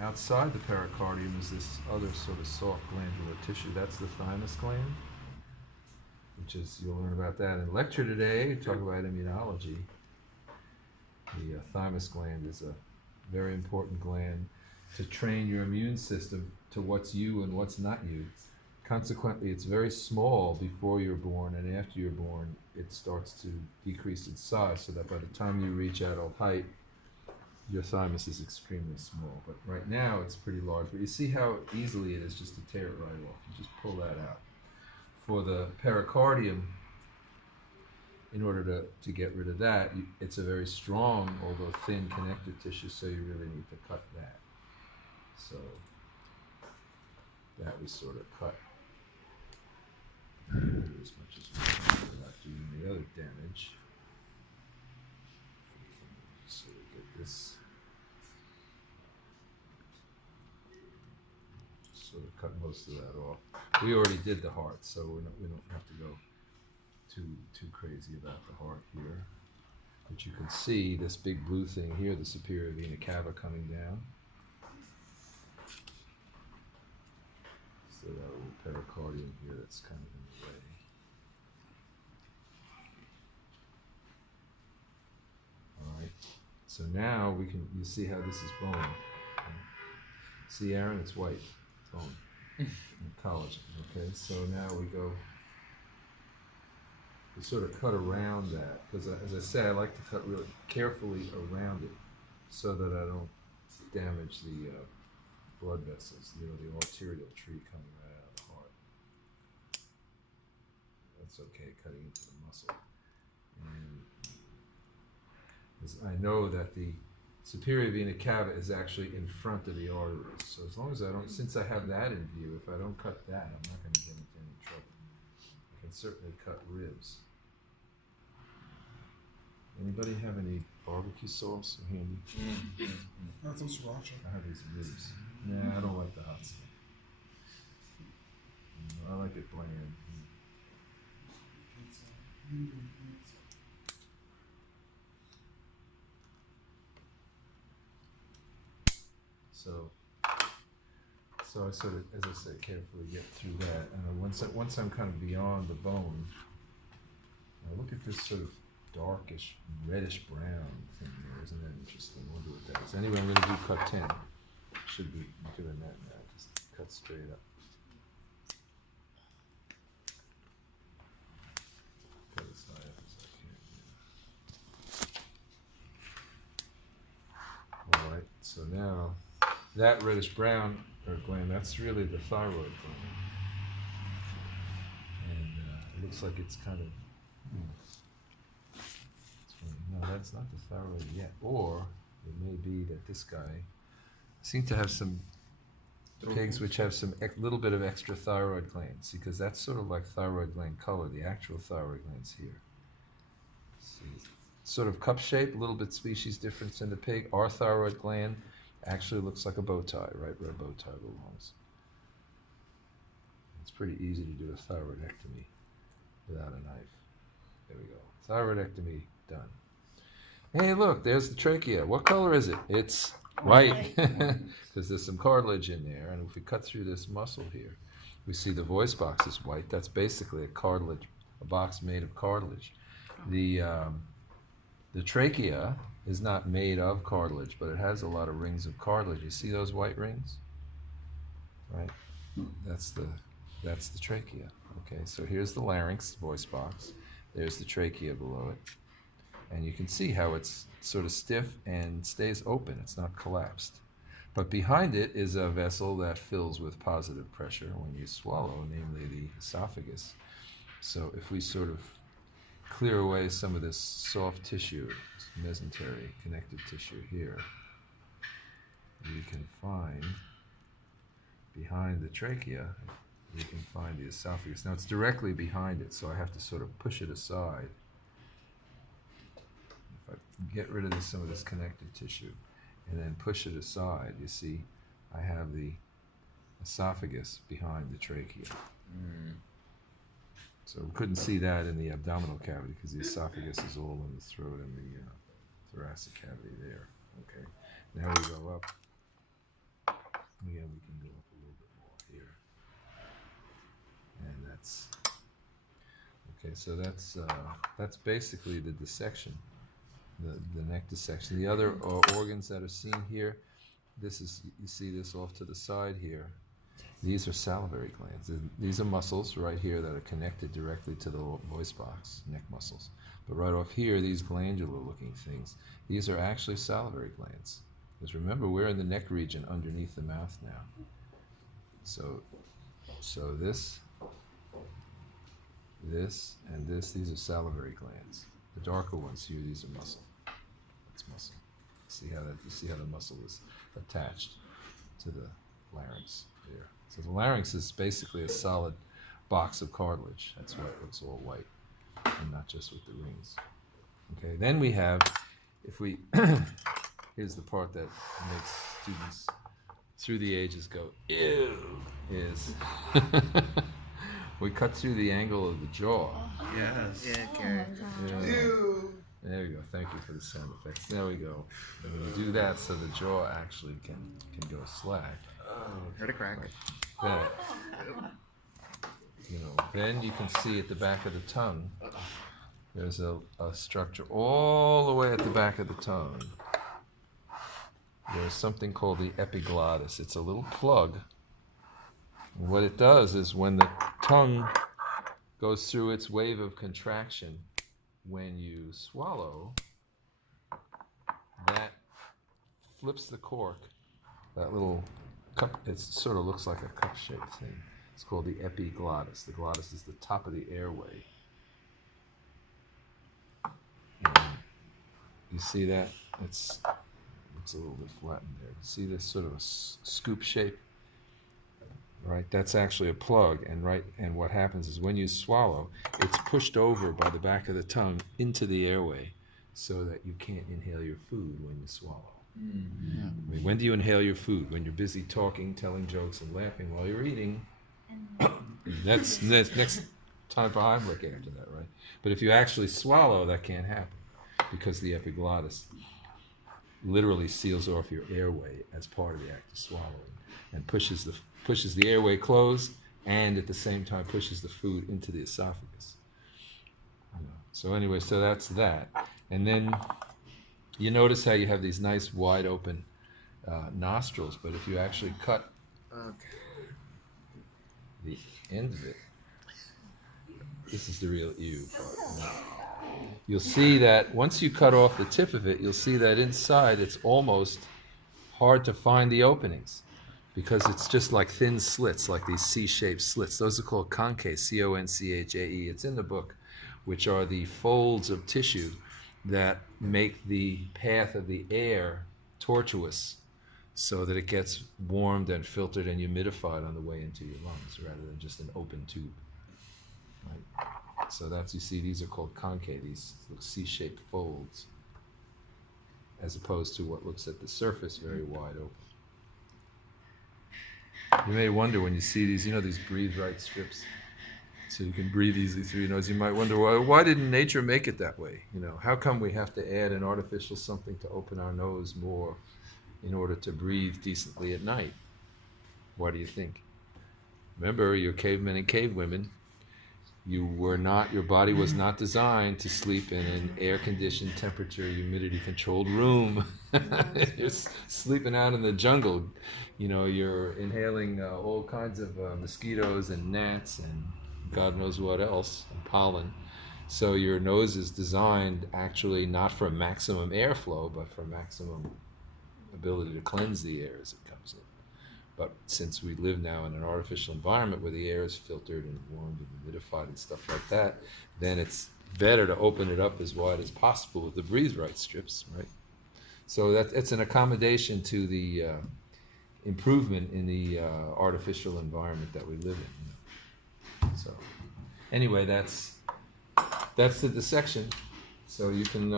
outside the pericardium is this other sort of soft glandular tissue. That's the thymus gland, which is, you'll learn about that in lecture today. Talk about immunology. The thymus gland is a very important gland to train your immune system to what's you and what's not you. Consequently, it's very small before you're born, and after you're born, it starts to decrease in size, so that by the time you reach adult height, your thymus is extremely small. But right now, it's pretty large. But you see how easily it is just to tear it right off. You just pull that out. For the pericardium, in order to get rid of that, it's a very strong, although thin connective tissue, so you really need to cut that. So that we sort of cut as much as we can without doing the other damage. If we can sort of get this, sort of cut most of that off. We already did the heart, so we don't have to go too crazy about the heart here. But you can see this big blue thing here, the superior vena cava coming down. So that little pericardium here that's kind of in the way. All right. So now you see how this is bone. Okay. See, Aaron, it's white bone, collagen. Okay. So now we sort of cut around that, because as I say, I like to cut really carefully around it so that I don't damage the blood vessels, the arterial tree coming right out of the heart. That's okay, cutting into the muscle. And as I know that the superior vena cava is actually in front of the arteries, so as long as since I have that in view, if I don't cut that, I'm not going to get into any trouble. I can certainly cut ribs. Anybody have any barbecue sauce handy? That's some sriracha. I have these ribs. Nah, I don't like the hot stuff. I like it bland. So I sort of, as I say, carefully get through that, and once I'm kind of beyond the bone, now look at this sort of darkish, reddish brown thing there. Isn't that interesting? I wonder what that is. Anyway, I'm going to do cut 10. Should be doing that now. Just cut straight up. Cut as high up as I can. All right. So now that reddish brown gland, that's really the thyroid gland, and it looks like it's kind of. No, that's not the thyroid yet. Or it may be that this guy seems to have some pigs which have some little bit of extra thyroid glands, because that's sort of like thyroid gland color. The actual thyroid gland's here. See, it's sort of cup shape, a little bit species difference in the pig. Our thyroid gland actually looks like a bow tie, right where a bow tie belongs. It's pretty easy to do a thyroidectomy without a knife. There we go. Thyroidectomy done. Hey, look, there's the trachea. What color is it? It's white, because there's some cartilage in there. And if we cut through this muscle here, we see the voice box is white. That's basically a box made of cartilage. The trachea is not made of cartilage, but it has a lot of rings of cartilage. You see those white rings? Right? That's the trachea. Okay, so here's the larynx, voice box. There's the trachea below it. And you can see how it's sort of stiff and stays open. It's not collapsed. But behind it is a vessel that fills with positive pressure when you swallow, namely the esophagus. So if we sort of clear away some of this soft tissue, mesentery, connective tissue here, we can find behind the trachea, we can find the esophagus. Now it's directly behind it, so I have to sort of push it aside. If I get rid of some of this connective tissue and then push it aside, you see I have the esophagus behind the trachea. So we couldn't see that in the abdominal cavity because the esophagus is all in the throat and the thoracic cavity there. Okay. Now we go up. that's okay. So that's basically the dissection, the neck dissection. The other organs that are seen here, this is, you see this off to the side here. These are salivary glands. These are muscles right here that are connected directly to the voice box, neck muscles. But right off here, these glandular-looking things, these are actually salivary glands. Because remember, we're in the neck region underneath the mouth now. So this, and this, these are salivary glands. The darker ones here, these are muscle. That's muscle. You see how the muscle is attached to the larynx there. So the larynx is basically a solid box of cartilage. That's why it looks all white, and not just with the rings. Okay, then we have, if we, here's the part that makes students through the ages go, ew, is we cut through the angle of the jaw. Yes. Yeah, Gary. Yeah. Ew. There we go. Thank you for the sound effects. There we go. And we do that so the jaw actually can go slack. Heard a crack. That, then you can see at the back of the tongue, there's a structure all the way at the back of the tongue. There's something called the epiglottis. It's a little plug. And what it does is when the tongue goes through its wave of contraction, when you swallow, that flips the cork, that little cup, it sort of looks like a cup-shaped thing. It's called the epiglottis. The glottis is the top of the airway. And you see that? It's a little bit flattened there. See this sort of a scoop shape? Right, that's actually a plug, and what happens is when you swallow, it's pushed over by the back of the tongue into the airway so that you can't inhale your food when you swallow. Mm-hmm. I mean, when do you inhale your food? When you're busy talking, telling jokes, and laughing while you're eating. That's next time for Heimlich after that, right? But if you actually swallow, that can't happen because the epiglottis literally seals off your airway as part of the act of swallowing and pushes the airway closed, and at the same time pushes the food into the esophagus. So anyway, so that's that. And then you notice how you have these nice wide open nostrils, but if you actually cut the end of it, this is the real ew part. You'll see that once you cut off the tip of it, you'll see that inside it's almost hard to find the openings, because it's just like thin slits, like these C-shaped slits. Those are called conchae, C-O-N-C-H-A-E. It's in the book, which are the folds of tissue that make the path of the air tortuous so that it gets warmed and filtered and humidified on the way into your lungs rather than just an open tube. Right? So that's, you see, these are called conchae, these C-shaped folds, as opposed to what looks at the surface very wide open. You may wonder when you see these, these breathe right strips, so you can breathe easily through your nose. You might wonder, why didn't nature make it that way? How come we have to add an artificial something to open our nose more in order to breathe decently at night? Why do you think? Remember, you're cavemen and cavewomen. Your body was not designed to sleep in an air-conditioned, temperature, humidity-controlled room. You're sleeping out in the jungle. You're inhaling all kinds of mosquitoes and gnats and God knows what else, and pollen. So your nose is designed actually not for maximum airflow, but for maximum ability to cleanse the air as it comes in. But since we live now in an artificial environment where the air is filtered and warmed and humidified and stuff like that, then it's better to open it up as wide as possible with the breathe right strips, right? So it's an accommodation to the improvement in the artificial environment that we live in. So anyway, that's the dissection. So you can